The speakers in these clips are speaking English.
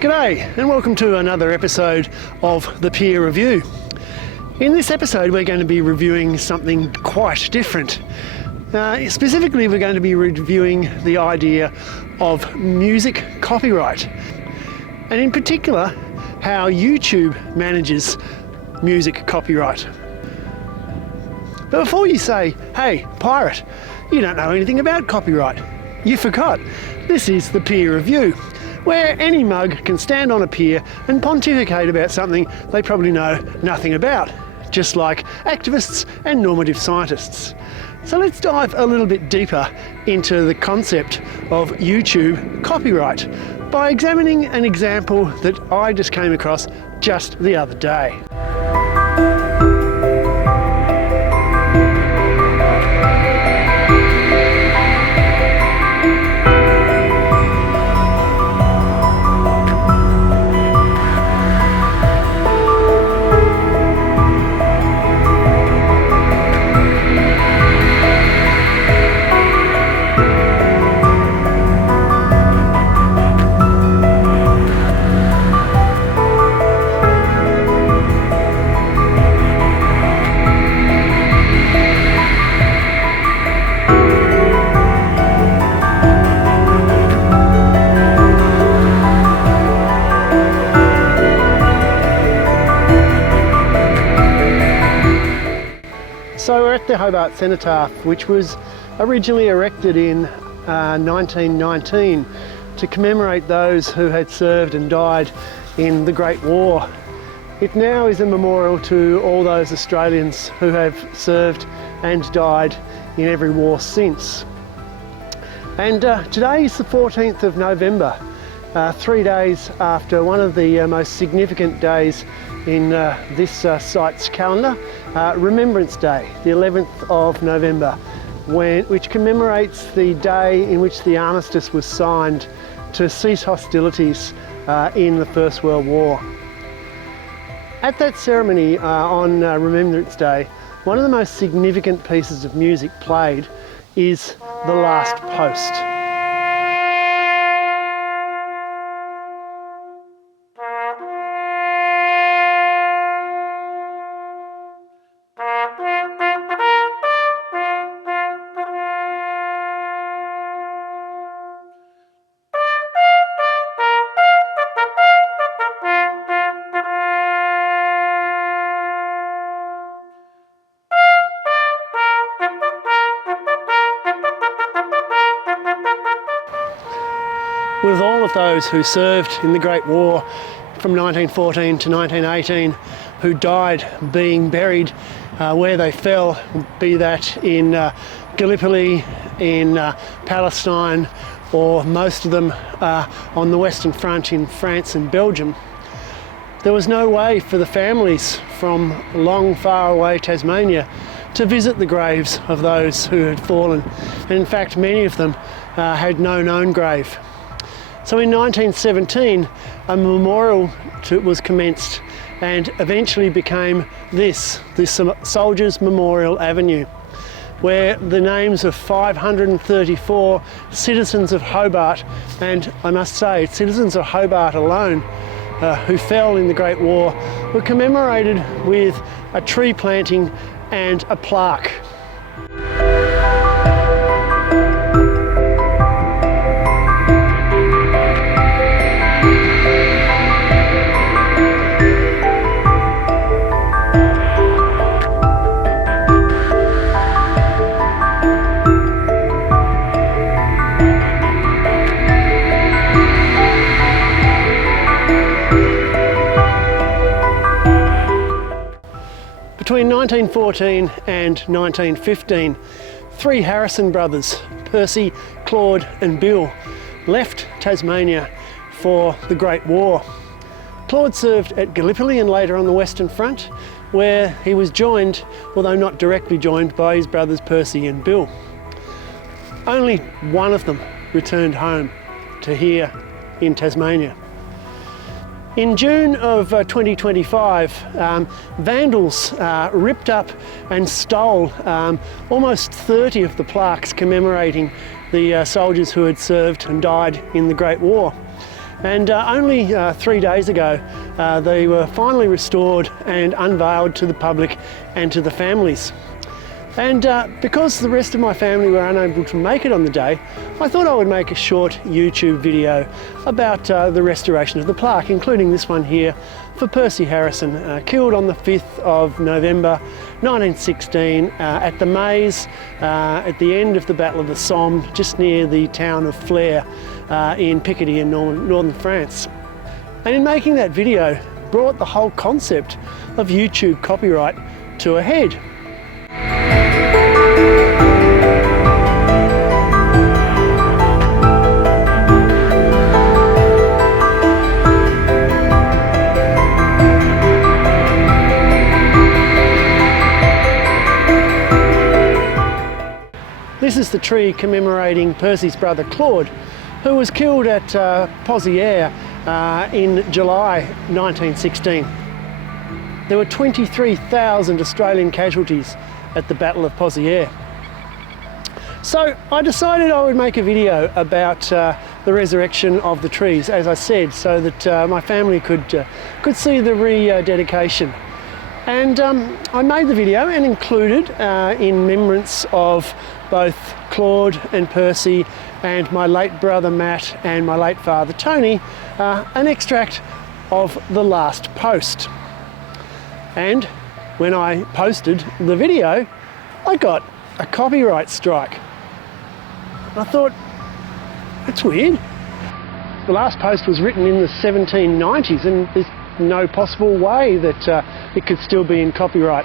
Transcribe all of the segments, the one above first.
G'day and welcome to another episode of the Pier Review. In this episode we're going to be reviewing something quite different. Specifically we're going to be reviewing the idea of music copyright, and in particular how YouTube manages music copyright. But before you say, hey pirate, you don't know anything about copyright, you forgot. This is the Pier Review, where any mug can stand on a pier and pontificate about something they probably know nothing about, just like activists and normative scientists. So let's dive a little bit deeper into the concept of YouTube copyright by examining an example that I just came across just the other day. So we're at the Hobart Cenotaph, which was originally erected in 1919 to commemorate those who had served and died in the Great War. It now is a memorial to all those Australians who have served and died in every war since. And today is the 14th of November, 3 days after one of the most significant days in this site's calendar, Remembrance Day, the 11th of November, which commemorates the day in which the armistice was signed to cease hostilities in the First World War. At that ceremony on Remembrance Day, one of the most significant pieces of music played is The Last Post. With all of those who served in the Great War from 1914 to 1918, who died being buried where they fell, be that in Gallipoli, in Palestine, or most of them on the Western Front in France and Belgium, there was no way for the families from long, far away Tasmania to visit the graves of those who had fallen. And in fact, many of them had no known grave. So in 1917, a memorial was commenced and eventually became this Soldiers Memorial Avenue, where the names of 534 citizens of Hobart, and I must say citizens of Hobart alone, who fell in the Great War, were commemorated with a tree planting and a plaque. Between 1914 and 1915, three Harrison brothers, Percy, Claude and Bill, left Tasmania for the Great War. Claude served at Gallipoli and later on the Western Front, where he was joined, although not directly joined, by his brothers Percy and Bill. Only one of them returned home to here in Tasmania. In June of 2025, vandals ripped up and stole almost 30 of the plaques commemorating the soldiers who had served and died in the Great War. And only 3 days ago, they were finally restored and unveiled to the public and to the families. And because the rest of my family were unable to make it on the day, I thought I would make a short YouTube video about the restoration of the plaque, including this one here for Percy Harrison, killed on the 5th of November 1916 at the Maze at the end of the Battle of the Somme, just near the town of Flers in Picardy in northern France. And in making that video, brought the whole concept of YouTube copyright to a head. This is the tree commemorating Percy's brother Claude, who was killed at Pier in July 1916. There were 23,000 Australian casualties at the Battle of Pier. So I decided I would make a video about the resurrection of the trees, as I said, so that my family could see the rededication. And I made the video and included, in remembrance of both Claude and Percy and my late brother Matt and my late father Tony, an extract of the last post. And when I posted the video, I got a copyright strike. I thought, that's weird. The last post was written in the 1790s and there's no possible way that it could still be in copyright.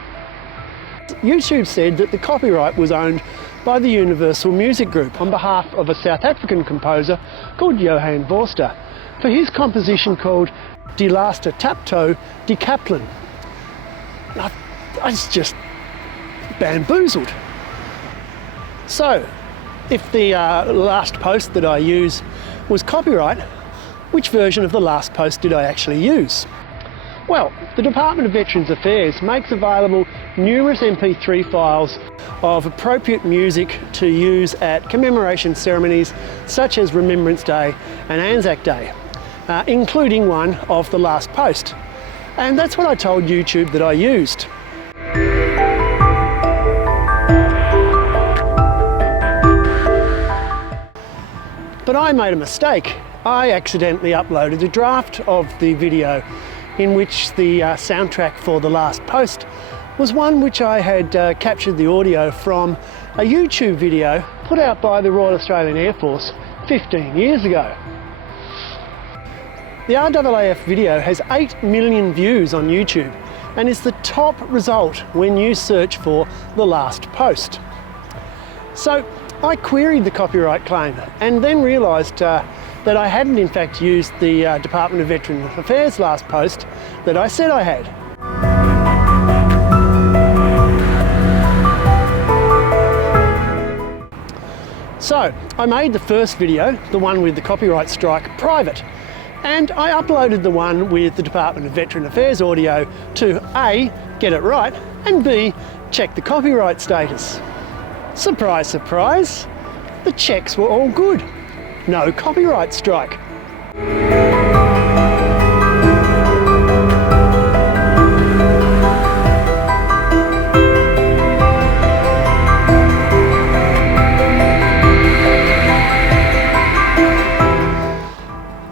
YouTube said that the copyright was owned by the Universal Music Group on behalf of a South African composer called Johann Vorster for his composition called Die Laatste Taptoe Die Kaplan. I was just bamboozled. So, if the last post that I use was copyright, which version of the last post did I actually use? Well, the Department of Veterans Affairs makes available numerous MP3 files of appropriate music to use at commemoration ceremonies such as Remembrance Day and Anzac Day, including one of the last post. And that's what I told YouTube that I used. But I made a mistake. I accidentally uploaded a draft of the video in which the soundtrack for the last post was one which I had captured the audio from a YouTube video put out by the Royal Australian Air Force 15 years ago. The RAAF video has 8 million views on YouTube and is the top result when you search for the last post. So I queried the copyright claim and then realised that I hadn't in fact used the Department of Veterans Affairs last post that I said I had. So I made the first video, the one with the copyright strike, private, and I uploaded the one with the Department of Veterans Affairs audio to A, get it right, and B, check the copyright status. Surprise, surprise, the checks were all good. No copyright strike.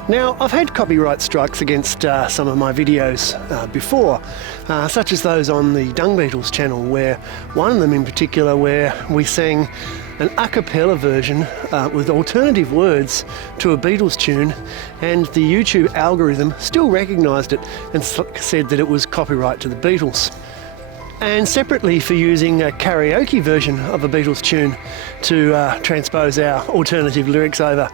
Now, I've had copyright strikes against some of my videos before, such as those on the Dung Beatles channel, where one of them in particular where we sang an a cappella version with alternative words to a Beatles tune, and the YouTube algorithm still recognised it and said that it was copyright to the Beatles. and separately for using a karaoke version of a Beatles tune to transpose our alternative lyrics over.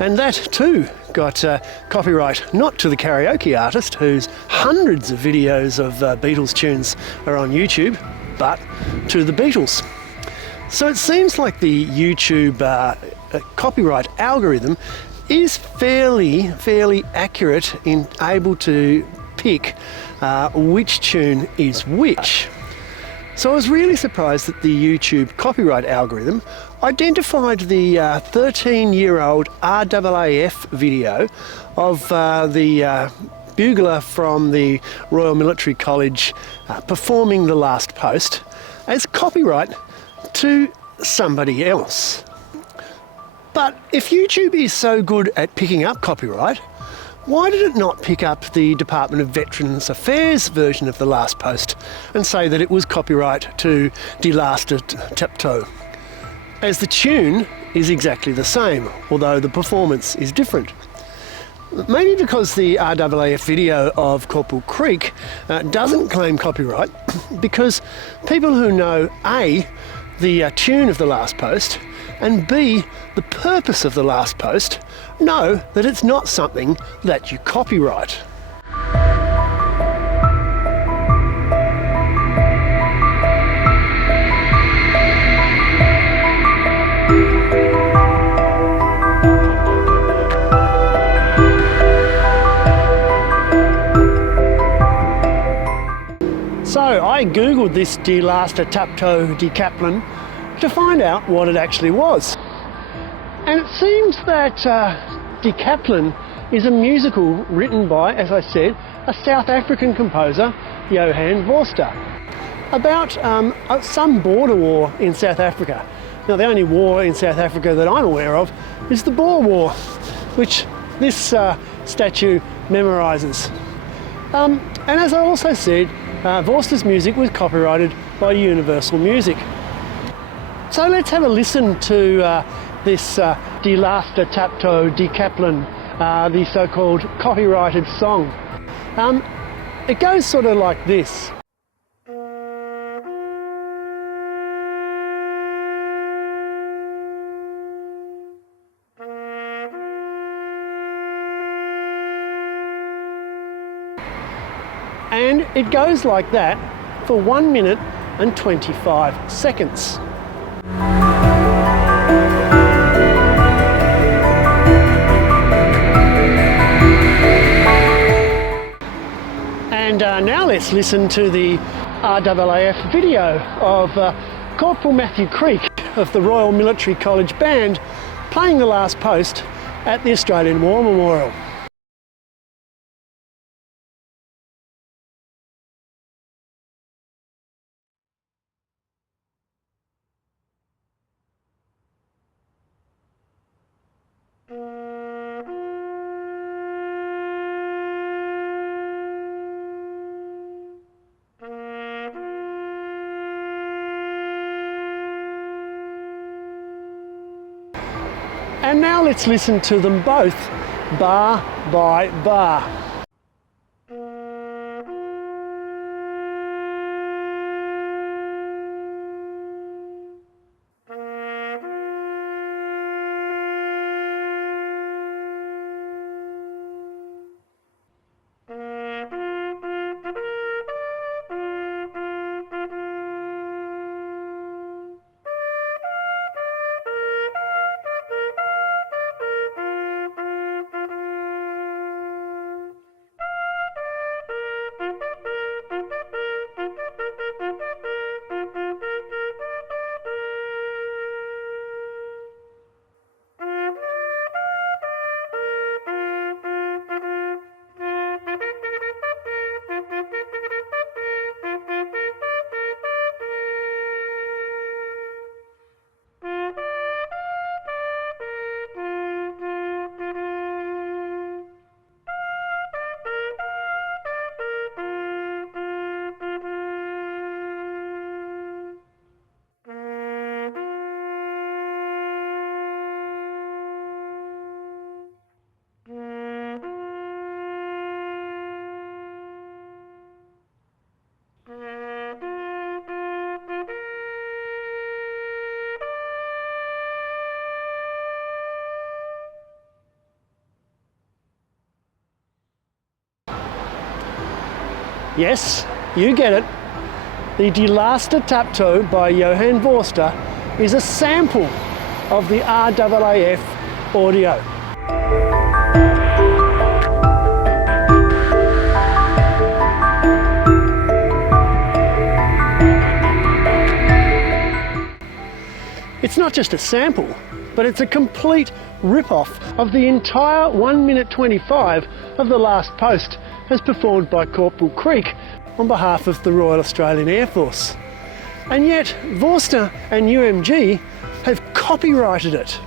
And that too got copyright, not to the karaoke artist, whose hundreds of videos of Beatles tunes are on YouTube, but to the Beatles. So it seems like the YouTube copyright algorithm is fairly accurate in able to pick which tune is which. So I was really surprised that the YouTube copyright algorithm identified the 13-year-old RAAF video of the bugler from the Royal Military College performing The Last Post as copyright to somebody else. But if YouTube is so good at picking up copyright, why did it not pick up the Department of Veterans Affairs version of The Last Post and say that it was copyright to Die Laatste Taptoe? As the tune is exactly the same, although the performance is different. Maybe because the RAAF video of Corporal Creek doesn't claim copyright, because people who know A, the tune of The Last Post, and B, the purpose of The Last Post, know that it's not something that you copyright. So I googled this Die Laatste Taptoe Decaplan to find out what it actually was. And it seems that Decaplan is a musical written by, as I said, a South African composer, Johann Vorster, about some border war in South Africa. Now, the only war in South Africa that I'm aware of is the Boer War, which this statue memorises. And as I also said, Vorster's music was copyrighted by Universal Music. So let's have a listen to this Die Laatste Taptoe Decaplan, the so-called copyrighted song. It goes sort of like this. And it goes like that for 1 minute and 25 seconds. And now let's listen to the RAAF video of Corporal Matthew Creek of the Royal Military College Band playing The Last Post at the Australian War Memorial. And now let's listen to them both, bar by bar. Yes, you get it. The Die Laatste Taptoe by Johann Forster is a sample of the RAAF audio. It's not just a sample, but it's a complete rip-off of the entire 1 minute 25 of The Last Post as performed by Corporal Creek on behalf of the Royal Australian Air Force. And yet, Forster and UMG have copyrighted it.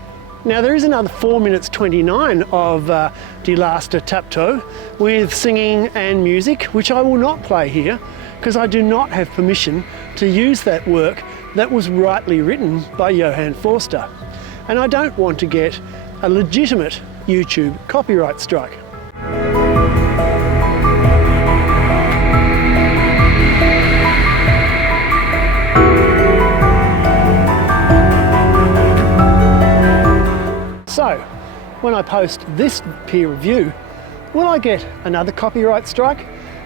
Now there is another 4 minutes 29 of Die Laatste Taptoe with singing and music, which I will not play here because I do not have permission to use that work that was rightly written by Johann Forster. And I don't want to get a legitimate YouTube copyright strike. So, when I post this peer review, will I get another copyright strike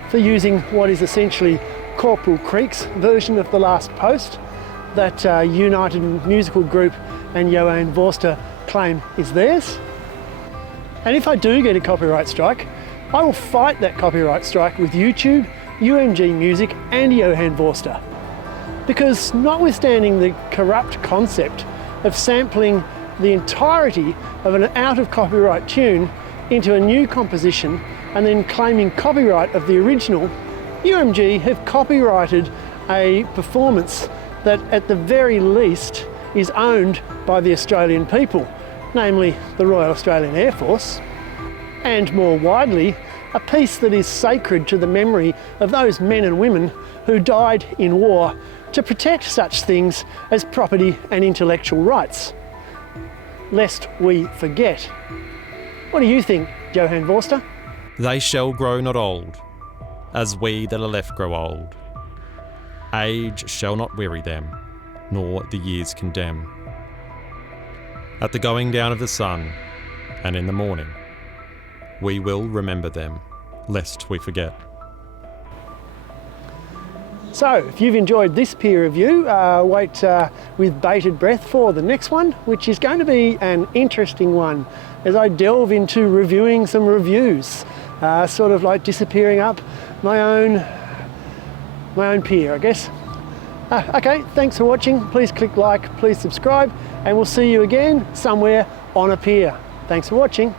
for using what is essentially Corporal Creek's version of The Last Post that United Musical Group and Johann Forster claim is theirs? And if I do get a copyright strike, I will fight that copyright strike with YouTube, UMG Music and Johann Forster. Because notwithstanding the corrupt concept of sampling the entirety of an out of copyright tune into a new composition and then claiming copyright of the original, UMG have copyrighted a performance that at the very least is owned by the Australian people, namely the Royal Australian Air Force, and more widely, a piece that is sacred to the memory of those men and women who died in war to protect such things as property and intellectual rights. Lest we forget. What do you think, Johann Forster? They shall grow not old, as we that are left grow old. Age shall not weary them, nor the years condemn. At the going down of the sun, and in the morning, we will remember them, lest we forget. So, if you've enjoyed this peer review, wait with bated breath for the next one, which is going to be an interesting one as I delve into reviewing some reviews, sort of like disappearing up my own peer, I guess. Okay, thanks for watching. Please click like, please subscribe, and we'll see you again somewhere on a pier. Thanks for watching.